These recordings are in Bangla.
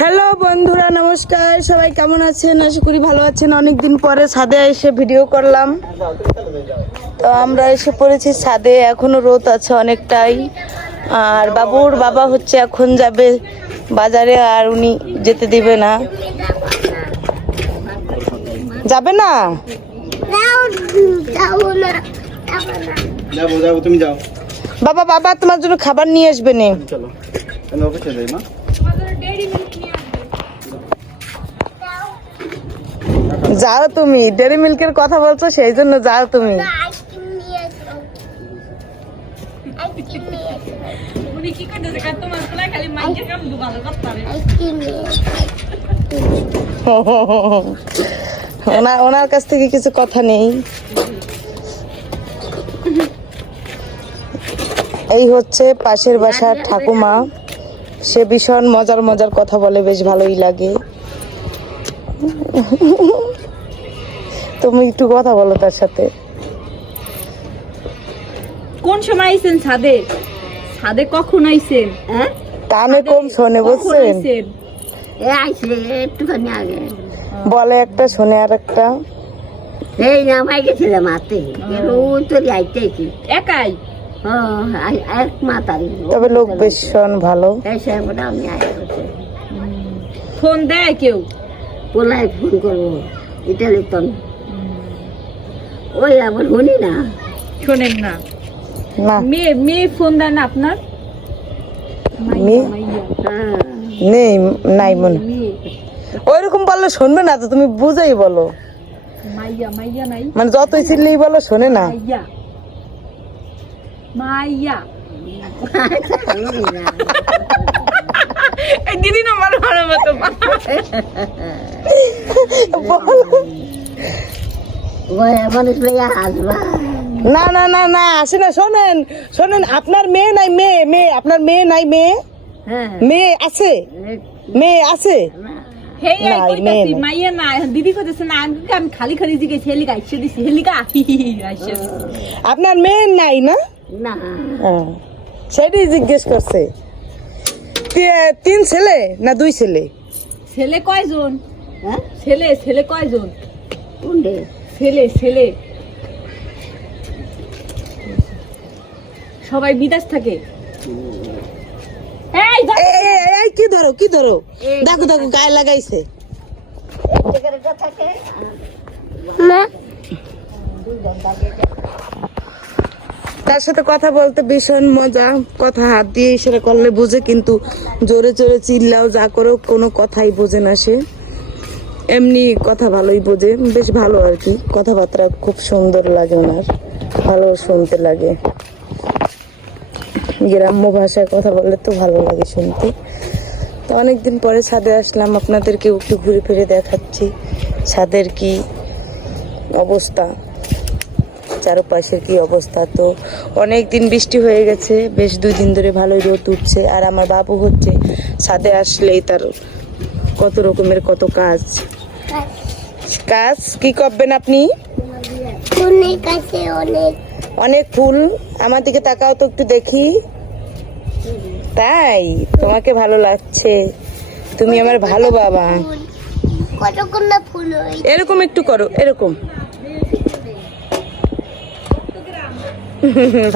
হ্যালো বন্ধুরা, নমস্কার। সবাই কেমন আছেন? আশা করি ভালো আছেন। অনেকদিন পরে ছাদে এসে ভিডিও করলাম। তো আমরা এসে পড়েছি ছাদে। এখনো রোদ আছে অনেকটাই। আর বাবুর বাবা হচ্ছে এখন যাবে বাজারে, আর উনি যেতে দিবে না। যাবে না? তুমি যাও বাবা বাবা তোমার জন্য খাবার নিয়ে আসবে নে। চলো আমি অফিসে যাই মা। যাও তুমি, ডেরি মিল্কের কথা বলছো সেই জন্য যাও তুমি। ওনার কাছ থেকে কিছু কথা নেই। এই হচ্ছে পাশের বাসার ঠাকুমা। সে ভীষণ মজার মজার কথা বলে, বেশ ভালোই লাগে। তুমি একটু কথা বলো তার সাথে। কোন সময় আইছেন ছাদে? ছাদে কখন আইছেন? হ্যাঁ, কানে কম শোনে, বুঝছেন? একটুখানি আগে বলে একটা শোনে আর একটা। এই নামাই গেছিলাম হাতে তো যাইতে কি একাই? এক মাতারি তবে লোক ভীষণ ভালো। এসে আমি আয়া করছি ফোন দেয় কেউ? পোলায় ফোন করবো, এটা লিখতাম ওই আবার শুনি না। শোনেন না? না, মেয়ে মেয়ে ফোন দেয় না আপনার? মেয়ে হ্যাঁ নেই, নাই মনে। ওইরকম বললে শুনবে না তো, তুমি বুঝাই বলো। মাইয়া মাইয়া নাই? মানে যতই চিল্লেই বলো শোনে না। মাইয়া মাইয়া দিদি না মারো মারো মতো মানুষ ভাইয়া হাসবা না না না না, আসে না। শোনেন শোনেন, আপনার মেয়ে নাই? মেয়ে মেয়ে আপনার মেয়ে নাই? মেয়ে হ্যাঁ মেয়ে আছে? মেয়ে আছে? হেই এই নাই, কইতাছি মেয়ে নাই। মাইয়া না। এখন দিদি কইতাছে না, আমি খালি খালি জিজ্ঞেস হেলিকা আইছে দিছি, হেলিকা আইছে। আপনার মেয়ে নাই না? না হ্যাঁ, সেটাই জিজ্ঞেস করছে। তিন ছেলে না দুই ছেলে? ছেলে কয়জন? হ্যাঁ ছেলে ছেলে কয়জন? কোনটে ছেলে ছেলে সবাই বিদেশ থাকে। এই ধর। এই কি ধরো, কি ধরো? দেখো দেখো, গায়ে লাগাইছে। থাকে তার সাথে কথা বলতে ভীষণ মজা। কথা হাত দিয়ে ইশারা করলে বোঝে, কিন্তু জোরে জোরে চিল্লাও যা করো কোনো কথাই বোঝে না সে। এমনি কথা ভালোই বোঝে, বেশ ভালো আর কি। কথাবার্তা খুব সুন্দর লাগে ওনার, ভালো শুনতে লাগে। গ্রাম্য ভাষায় কথা বললে তো ভালো লাগে শুনতে। তো অনেকদিন পরে ছাদে আসলাম, আপনাদেরকে একটু ঘুরে ফিরে দেখাচ্ছি ছাদের কি অবস্থা, চারপাশের কি অবস্থা। তো অনেক দিন বৃষ্টি হয়ে গেছে, বেশ 2 দিন ধরে ভালোই রোদ উঠছে। আর আমার বাবু হচ্ছে ছাদে আসলেই তার কত রকমের কত কাজ। কাজ কি করবেন আপনি? অনেক আছে অনেক অনেক ফুল। আমার দিকে তাকাও তো একটু দেখি। তাই তোমাকে ভালো লাগছে? তুমি আমার ভালো বাবা। কতক্ষণ না ফুল হয় এরকম একটু করো, এরকম।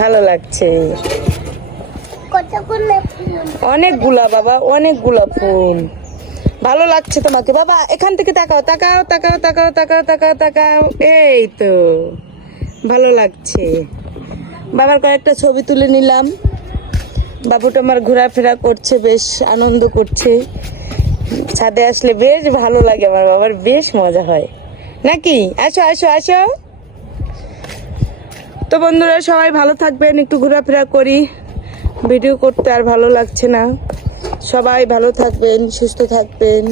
ভালো লাগছে। কতক্ষণ না ফুল অনেকগুলা বাবা, অনেকগুলা ফুল। ভালো লাগছে তোমাকে বাবা? এখান থেকে তাকাও তাকাও তাকাও তাকাও তাকাও তাকাও তাকাও। এই তো ভালো লাগছে। বাবার কয়েকটা ছবি তুলে নিলাম। বাবুটা আমার ঘোরাফেরা করছে, বেশ আনন্দ করছে। ছাদে আসলে বেশ ভালো লাগে, আমার বাবার বেশ মজা হয় নাকি? আসো আসো আসো। তো বন্ধুরা সবাই ভালো থাকবেন, একটু ঘোরাফেরা করি। ভিডিও করতে আর ভালো লাগছে না। সবাই ভালো থাকবেন, সুস্থ থাকবেন।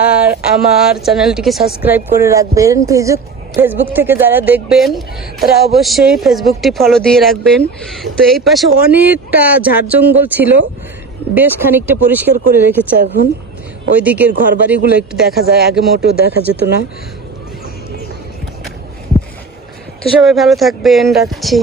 আর আমার চ্যানেলটিকে সাবস্ক্রাইব করে রাখবেন। ফেসবুক থেকে যারা দেখবেন তারা অবশ্যই ফেসবুকটি ফলো দিয়ে রাখবেন। তো এই পাশে অনেকটা ঝাড় জঙ্গল ছিল, বেশ খানিকটা পরিষ্কার করে রেখেছে এখন। ওই দিকের ঘর বাড়িগুলো একটু দেখা যায়, আগে মোটেও দেখা যেত না। তো সবাই ভালো থাকবেন, রাখছি।